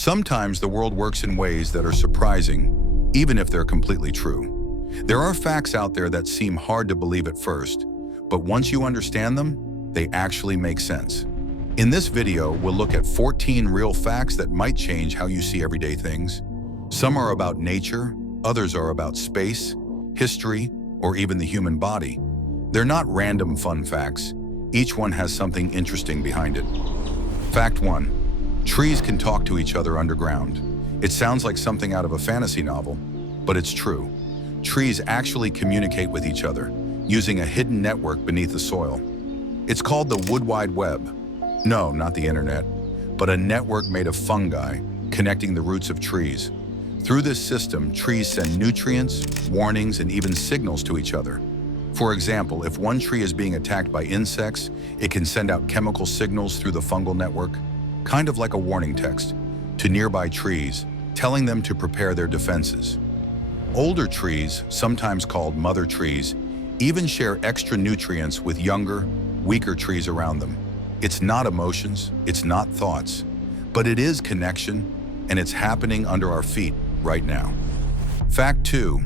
Sometimes the world works in ways that are surprising, even if they're completely true. There are facts out there that seem hard to believe at first, but once you understand them, they actually make sense. In this video, we'll look at 14 real facts that might change how you see everyday things. Some are about nature, others are about space, history, or even the human body. They're not random fun facts. Each one has something interesting behind it. Fact 1. Trees can talk to each other underground. It sounds like something out of a fantasy novel, but it's true. Trees actually communicate with each other, using a hidden network beneath the soil. It's called the Wood Wide Web. No, not the internet, but a network made of fungi connecting the roots of trees. Through this system, trees send nutrients, warnings, and even signals to each other. For example, if one tree is being attacked by insects, it can send out chemical signals through the fungal network, kind of like a warning text, to nearby trees, telling them to prepare their defenses. Older trees, sometimes called mother trees, even share extra nutrients with younger, weaker trees around them. It's not emotions, it's not thoughts, but it is connection, and it's happening under our feet right now. Fact 2.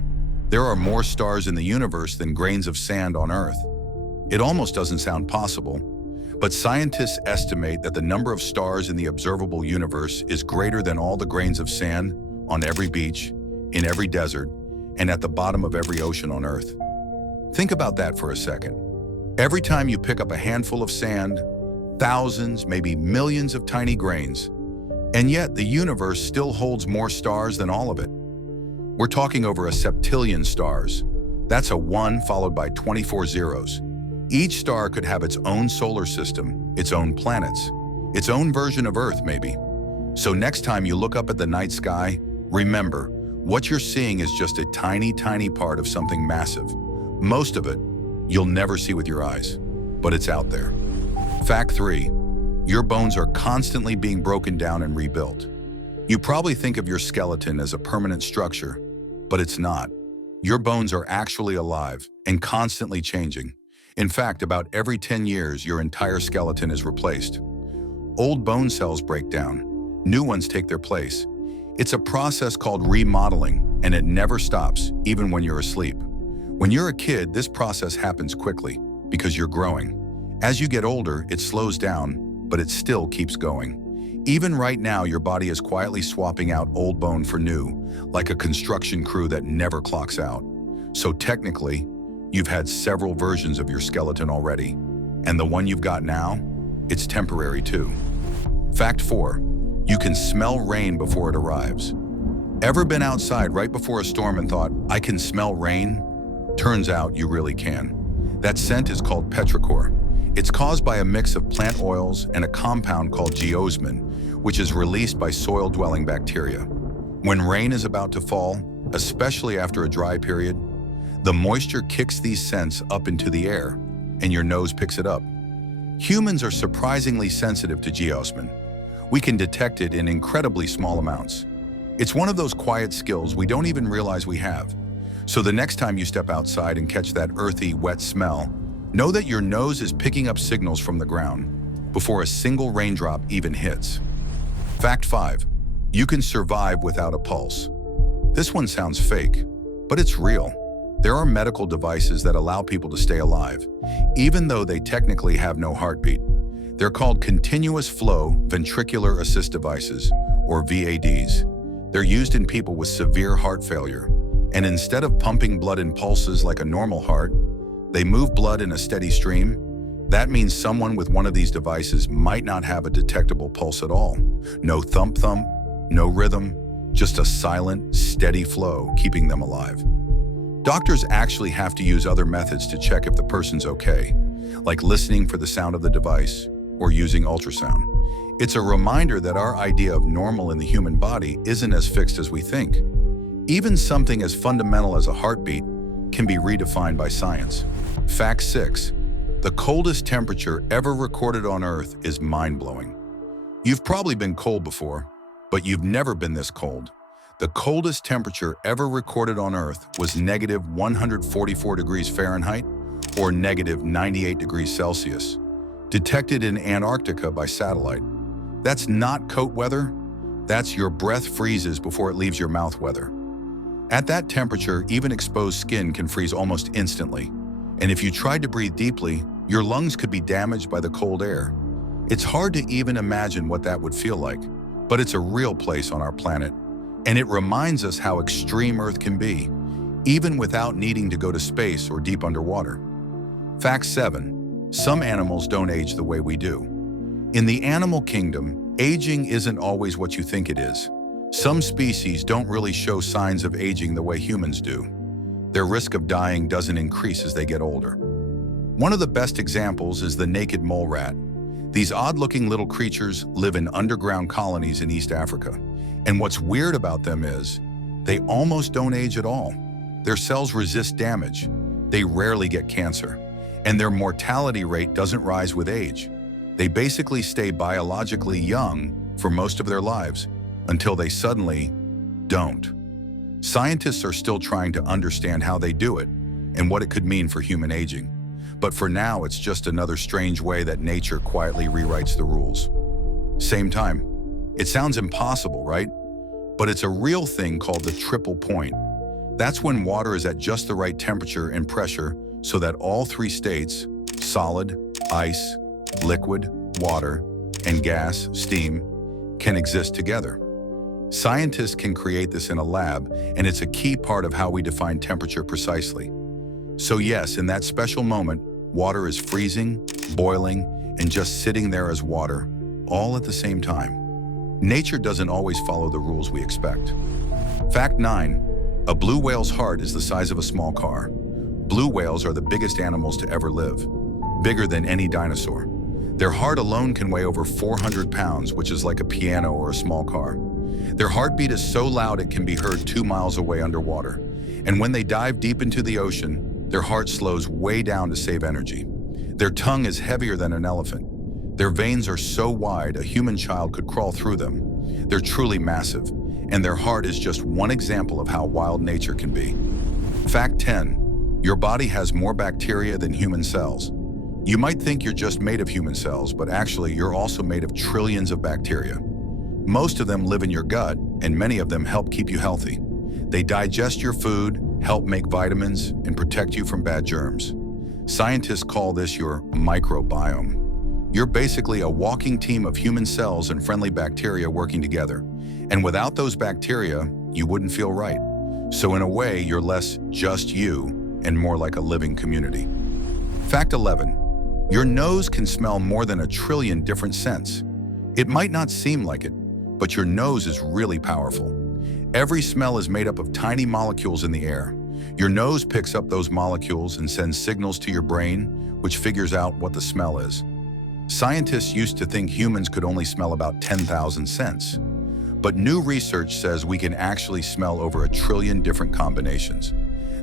There are more stars in the universe than grains of sand on Earth. It almost doesn't sound possible, but scientists estimate that the number of stars in the observable universe is greater than all the grains of sand on every beach, in every desert, and at the bottom of every ocean on Earth. Think about that for a second. Every time you pick up a handful of sand, thousands, maybe millions of tiny grains, and yet the universe still holds more stars than all of it. We're talking over a septillion stars. That's a 1 followed by 24 zeros. Each star could have its own solar system, its own planets, its own version of Earth maybe. So next time you look up at the night sky, remember, what you're seeing is just a tiny, tiny part of something massive. Most of it, you'll never see with your eyes, but it's out there. Fact 3. Your bones are constantly being broken down and rebuilt. You probably think of your skeleton as a permanent structure, but it's not. Your bones are actually alive and constantly changing. In fact, about every 10 years, your entire skeleton is replaced. Old bone cells break down. New ones take their place. It's a process called remodeling, and it never stops, even when you're asleep. When you're a kid, this process happens quickly because you're growing. As you get older, it slows down, but it still keeps going. Even right now, your body is quietly swapping out old bone for new, like a construction crew that never clocks out. So technically, you've had several versions of your skeleton already, and the one you've got now, it's temporary too. Fact 4. You can smell rain before it arrives. Ever been outside right before a storm and thought, I can smell rain? Turns out you really can. That scent is called petrichor. It's caused by a mix of plant oils and a compound called geosmin, which is released by soil-dwelling bacteria. When rain is about to fall, especially after a dry period, the moisture kicks these scents up into the air, and your nose picks it up. Humans are surprisingly sensitive to geosmin. We can detect it in incredibly small amounts. It's one of those quiet skills we don't even realize we have. So the next time you step outside and catch that earthy, wet smell, know that your nose is picking up signals from the ground before a single raindrop even hits. Fact 5. You can survive without a pulse. This one sounds fake, but it's real. There are medical devices that allow people to stay alive, even though they technically have no heartbeat. They're called continuous flow ventricular assist devices, or VADs. They're used in people with severe heart failure, and instead of pumping blood in pulses like a normal heart, they move blood in a steady stream. That means someone with one of these devices might not have a detectable pulse at all. No thump-thump, no rhythm, just a silent, steady flow keeping them alive. Doctors actually have to use other methods to check if the person's okay, like listening for the sound of the device or using ultrasound. It's a reminder that our idea of normal in the human body isn't as fixed as we think. Even something as fundamental as a heartbeat can be redefined by science. Fact 6. The coldest temperature ever recorded on Earth is mind-blowing. You've probably been cold before, but you've never been this cold. The coldest temperature ever recorded on Earth was negative 144 degrees Fahrenheit or negative 98 degrees Celsius, detected in Antarctica by satellite. That's not coat weather. That's your breath freezes before it leaves your mouth weather. At that temperature, even exposed skin can freeze almost instantly. And if you tried to breathe deeply, your lungs could be damaged by the cold air. It's hard to even imagine what that would feel like, but it's a real place on our planet. And it reminds us how extreme Earth can be, even without needing to go to space or deep underwater. Fact 7. Some animals don't age the way we do. In the animal kingdom, aging isn't always what you think it is. Some species don't really show signs of aging the way humans do. Their risk of dying doesn't increase as they get older. One of the best examples is the naked mole rat. These odd-looking little creatures live in underground colonies in East Africa. And what's weird about them is they almost don't age at all. Their cells resist damage. They rarely get cancer. And their mortality rate doesn't rise with age. They basically stay biologically young for most of their lives until they suddenly don't. Scientists are still trying to understand how they do it and what it could mean for human aging. But for now, it's just another strange way that nature quietly rewrites the rules. Same time, it sounds impossible, right? But it's a real thing called the triple point. That's when water is at just the right temperature and pressure so that all three states, solid, ice, liquid, water, and gas, steam, can exist together. Scientists can create this in a lab, and it's a key part of how we define temperature precisely. So yes, in that special moment, water is freezing, boiling, and just sitting there as water, all at the same time. Nature doesn't always follow the rules we expect. Fact 9. A blue whale's heart is the size of a small car. Blue whales are the biggest animals to ever live, bigger than any dinosaur. Their heart alone can weigh over 400 pounds, which is like a piano or a small car. Their heartbeat is so loud it can be heard 2 miles away underwater. And when they dive deep into the ocean, their heart slows way down to save energy. Their tongue is heavier than an elephant. Their veins are so wide a human child could crawl through them. They're truly massive, and their heart is just one example of how wild nature can be. Fact 10. Your body has more bacteria than human cells. You might think you're just made of human cells, but actually you're also made of trillions of bacteria. Most of them live in your gut, and many of them help keep you healthy. They digest your food, help make vitamins, and protect you from bad germs. Scientists call this your microbiome. You're basically a walking team of human cells and friendly bacteria working together. And without those bacteria, you wouldn't feel right. So in a way, you're less just you and more like a living community. Fact 11. Your nose can smell more than 1 trillion different scents. It might not seem like it, but your nose is really powerful. Every smell is made up of tiny molecules in the air. Your nose picks up those molecules and sends signals to your brain, which figures out what the smell is. Scientists used to think humans could only smell about 10,000 scents. But new research says we can actually smell over 1 trillion different combinations.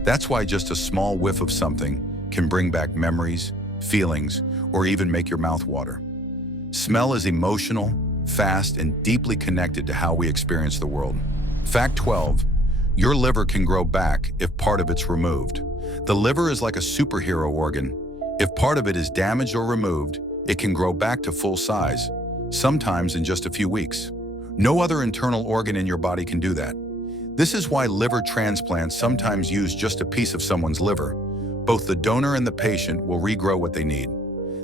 That's why just a small whiff of something can bring back memories, feelings, or even make your mouth water. Smell is emotional, fast, and deeply connected to how we experience the world. Fact 12. Your liver can grow back if part of it's removed. The liver is like a superhero organ. If part of it is damaged or removed, it can grow back to full size, sometimes in just a few weeks. No other internal organ in your body can do that. This is why liver transplants sometimes use just a piece of someone's liver. Both the donor and the patient will regrow what they need.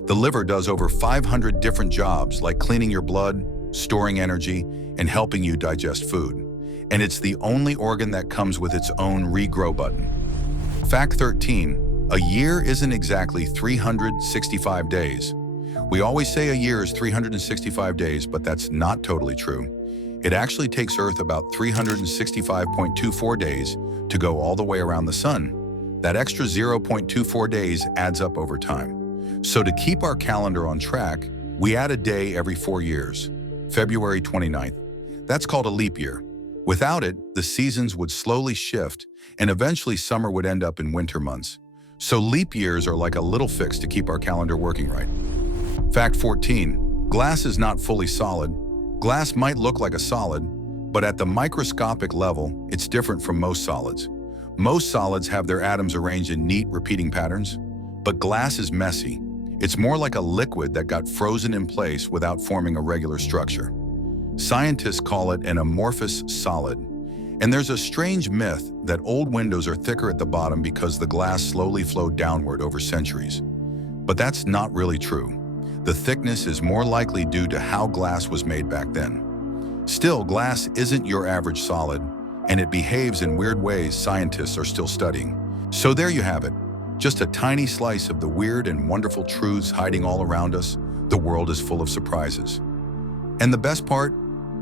The liver does over 500 different jobs, like cleaning your blood, storing energy, and helping you digest food. And it's the only organ that comes with its own regrow button. Fact 13. A year isn't exactly 365 days. We always say a year is 365 days, but that's not totally true. It actually takes Earth about 365.24 days to go all the way around the sun. That extra 0.24 days adds up over time. So to keep our calendar on track, we add a day every 4 years, February 29th. That's called a leap year. Without it, the seasons would slowly shift, and eventually summer would end up in winter months. So leap years are like a little fix to keep our calendar working right. Fact 14. Glass is not fully solid. Glass might look like a solid, but at the microscopic level, it's different from most solids. Most solids have their atoms arranged in neat, repeating patterns, but glass is messy. It's more like a liquid that got frozen in place without forming a regular structure. Scientists call it an amorphous solid. And there's a strange myth that old windows are thicker at the bottom because the glass slowly flowed downward over centuries. But that's not really true. The thickness is more likely due to how glass was made back then. Still, glass isn't your average solid, and it behaves in weird ways scientists are still studying. So there you have it, just a tiny slice of the weird and wonderful truths hiding all around us. The world is full of surprises. And the best part,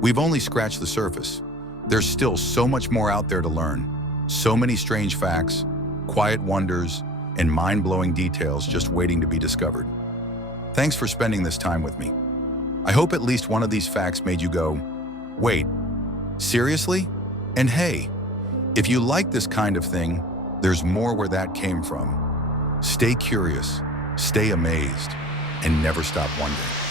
we've only scratched the surface. There's still so much more out there to learn. So many strange facts, quiet wonders, and mind-blowing details just waiting to be discovered. Thanks for spending this time with me. I hope at least one of these facts made you go, wait, seriously? And hey, if you like this kind of thing, there's more where that came from. Stay curious, stay amazed, and never stop wondering.